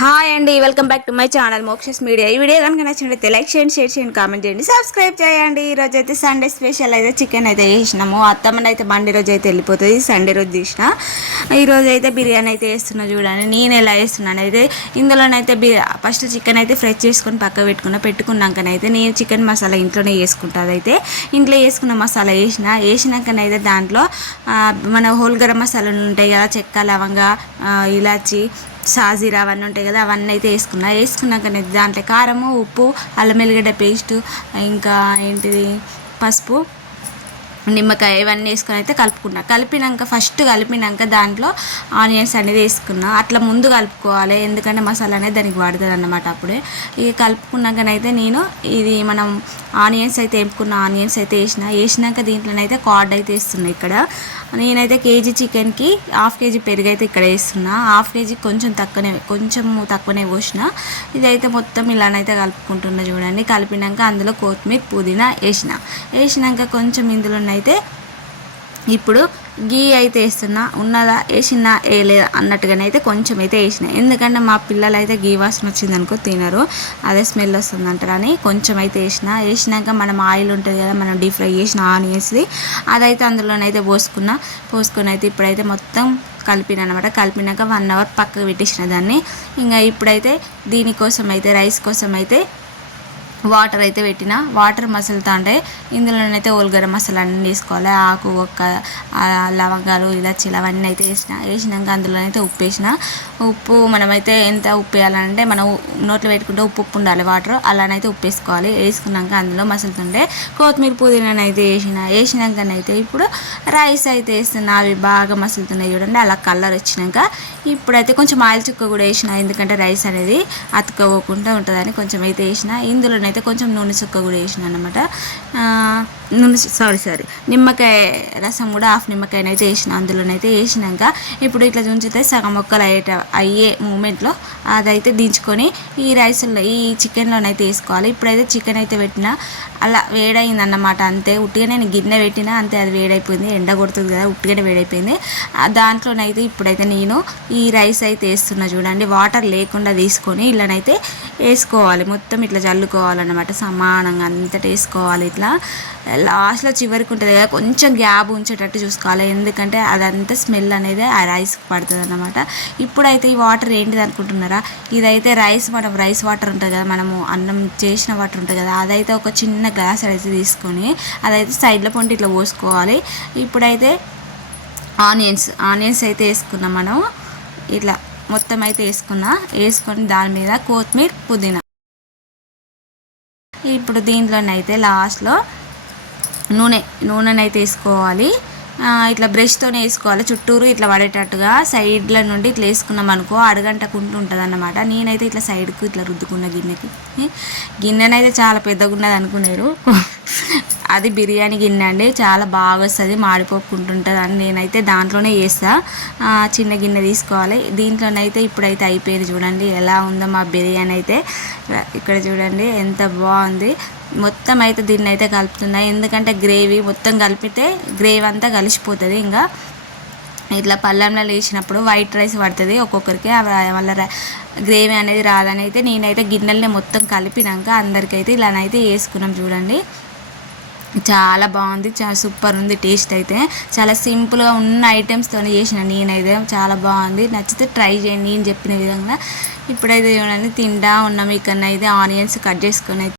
Hi అండి, welcome back to my channel Moksha's media. ఈ video కనుక నచ్చినట్లయితే లైక్ చేయండి, షేర్ చేయండి, కామెంట్ చేయండి, సబ్స్క్రైబ్ చేయండి. ఈరోజు అయితే సండే స్పెషల్ అయితే చికెన్ అయితే చేసినాము. అత్తమ్మని అయితే మండే రోజు అయితే వెళ్ళిపోతుంది, సండే రోజు తీసిన. ఈరోజు అయితే బిర్యానీ అయితే వేస్తున్నా చూడండి. నేను ఎలా వేస్తున్నాను అయితే ఇందులోనైతే ఫస్ట్ చికెన్ అయితే ఫ్రై చేసుకొని పక్క పెట్టుకున్నాకనైతే నేను చికెన్ మసాలా ఇంట్లోనే వేసుకుంటుంది. అయితే ఇంట్లో వేసుకున్న మసాలా వేసినాకనైతే దాంట్లో మన హోల్ గరం మసాలాలు ఉంటాయి కదా, చెక్క లవంగ ఇలాచి సాజీరా అవన్నీ ఉంటాయి కదా, అవన్నీ అయితే వేసుకున్నాకనే దాంట్లో కారము, ఉప్పు, అల్లం వెల్లిగడ్డ పేస్టు, ఇంకా ఏంటిది పసుపు, నిమ్మకాయ ఇవన్నీ వేసుకొని అయితే కలిపినాక దాంట్లో ఆనియన్స్ అనేది వేసుకున్నా. అట్లా ముందు కలుపుకోవాలి, ఎందుకంటే మసాలా అనేది దానికి పడుతుంది అన్నమాట. అప్పుడే ఇక కలుపుకున్నాకనైతే నేను ఇది మనం ఆనియన్స్ అయితే వేసినాక దీంట్లోనైతే కార్డ్ అయితే వేస్తున్నా. ఇక్కడ నేనైతే కేజీ చికెన్కి హాఫ్ కేజీ పెరుగు అయితే ఇక్కడ వేస్తున్నా. హాఫ్ కేజీ కొంచెం తక్కువనే పోసిన. ఇదైతే మొత్తం ఇలానైతే కలుపుకుంటున్నా చూడండి. కలిపినాక అందులో కొత్తిమీర, పుదీనా వేసినాక కొంచెం ఇందులోనైతే ఇప్పుడు గీ అయితే వేస్తున్నా. ఉన్నదా వేసినా వేయలేదా అన్నట్టుగానైతే కొంచెం అయితే వేసిన, ఎందుకంటే మా పిల్లలు అయితే గీ వాసన వచ్చిందనుకో తినరు, అదే స్మెల్ వస్తుంది అంటారని కొంచెం అయితే వేసినాక మనం ఆయిల్ ఉంటుంది కదా, మనం డీప్ ఫ్రై చేసిన ఆనియన్స్ది అదైతే అందులోనైతే పోసుకొని అయితే ఇప్పుడైతే మొత్తం కలిపినాక 1 అవర్ పక్కకు పెట్టేసిన దాన్ని. ఇంకా ఇప్పుడైతే రైస్ కోసం అయితే వాటర్ అయితే పెట్టిన. వాటర్ మసాలాతో అంటే ఇందులోనైతే గరం మసాలా అన్నీ వేసుకోవాలి, ఆకు ఒక్క లవంగాలు ఇలాచీలు అవన్నీ అయితే వేసినాక అందులోనైతే ఉప్పు మనమైతే ఎంత ఉప్పు వేయాలంటే మనం నోట్లో పెట్టుకుంటే ఉప్పు ఉండాలి, వాటర్ అలానైతే ఉప్పు వేసుకోవాలి. వేసుకున్నాక అందులో మసాలాతుంటే కొత్తిమీర, పుదీనాను అయితే వేసినాకనైతే ఇప్పుడు రైస్ అయితే వేస్తున్నా. అవి బాగా మసాలుతున్నాయి చూడండి, అలా కలర్ వచ్చినాక ఇప్పుడైతే కొంచెం ఆయిల్ చుక్క కూడా వేసిన, ఎందుకంటే రైస్ అనేది అతుక్కోకుండా ఉంటుందని కొంచెం అయితే వేసిన. ఇందులోనైతే కొంచెం నూనె చుక్క కూడా వేసిన అనమాట. నిమ్మకాయ రసం కూడా హాఫ్ నిమ్మకాయనైతే వేసిన. అందులోనైతే వేసినాక ఇప్పుడు ఇట్లా ఉంచితే సగం మొక్కలు అయ్యే మూమెంట్లో అదైతే దించుకొని ఈ రైస్లో ఈ చికెన్లోనైతే వేసుకోవాలి. ఇప్పుడైతే చికెన్ అయితే పెట్టిన, అలా వేడైంది అన్నమాట. అంతే ఉట్టిగానే నేను గిన్నె పెట్టినా అంతే, అది వేడైపోయింది, ఎండ కొడుతుంది కదా, ఉట్టిగానే వేడైపోయింది. దాంట్లోనైతే ఇప్పుడైతే నేను ఈ రైస్ అయితే వేస్తున్నా చూడండి. వాటర్ లేకుండా తీసుకొని ఇలానైతే వేసుకోవాలి, మొత్తం ఇట్లా చల్లుకోవాలన్నమాట, సమానంగా అంతటా వేసుకోవాలి. ఇట్లా లాస్ట్లో చివరికి ఉంటుంది కదా, కొంచెం గ్యాప్ ఉంచేటట్టు చూసుకోవాలి, ఎందుకంటే అదంతా స్మెల్ అనేది ఆ రైస్కి పడుతుంది అన్నమాట. ఇప్పుడైతే ఈ వాటర్ ఏంటిది అనుకుంటున్నారా, ఇదైతే రైస్ వాటర్ ఉంటుంది కదా, మనము అన్నం చేసిన వాటర్ ఉంటుంది కదా, అదైతే ఒక చిన్న గ్లాస్ అయితే తీసుకొని అదైతే సైడ్లో పొంటి ఇట్లా పోసుకోవాలి. ఇప్పుడైతే ఆనియన్స్ అయితే వేసుకున్నాం మనం, ఇట్లా మొత్తం అయితే వేసుకొని దాని మీద కొత్తిమీర, పుదీనా. ఇప్పుడు దీంట్లోనైతే లాస్ట్లో నూనెనైతే వేసుకోవాలి. ఇట్లా బ్రష్తోనే వేసుకోవాలి, చుట్టూరు ఇట్లా పడేటట్టుగా సైడ్ల నుండి ఇట్లా వేసుకున్నాం అనుకో అడగంటకుంటూ ఉంటుంది అన్నమాట. నేనైతే ఇట్లా సైడ్కు ఇట్లా రుద్దుకున్న గిన్నెనైతే చాలా పెద్దగా ఉన్నది అనుకున్నారు, అది బిర్యానీ గిన్నె అండి, చాలా బాగా వస్తుంది, మాడిపోకుంటుంటుంది అని నేనైతే దాంట్లోనే వేస్తాను. చిన్న గిన్నె తీసుకోవాలి. దీంట్లోనైతే ఇప్పుడైతే అయిపోయింది చూడండి, ఎలా ఉందో మా బిర్యానీ అయితే. ఇక్కడ చూడండి ఎంత బాగుంది. మొత్తం అయితే దీన్ని అయితే కలుపుతున్నాయి, ఎందుకంటే గ్రేవీ మొత్తం కలిపితే గ్రేవీ అంతా కలిసిపోతుంది. ఇంకా ఇట్లా పళ్ళెంలో వేసినప్పుడు వైట్ రైస్ పడుతుంది ఒక్కొక్కరికి, వాళ్ళ గ్రేవీ అనేది రాదని అయితే నేనైతే గిన్నెల్ని మొత్తం కలిపినాక అందరికైతే ఇలానైతే వేసుకున్నాం చూడండి. చాలా బాగుంది, చాలా సూపర్ ఉంది. టేస్ట్ అయితే చాలా సింపుల్గా ఉన్న ఐటమ్స్తో చేసిన నేనైతే, చాలా బాగుంది. నచ్చితే ట్రై చేయండి నేను చెప్పిన విధంగా. ఇప్పుడైతే చూడండి తింటా ఉన్నాము. ఇక్కడ అయితే ఆనియన్స్ కట్ చేసుకొని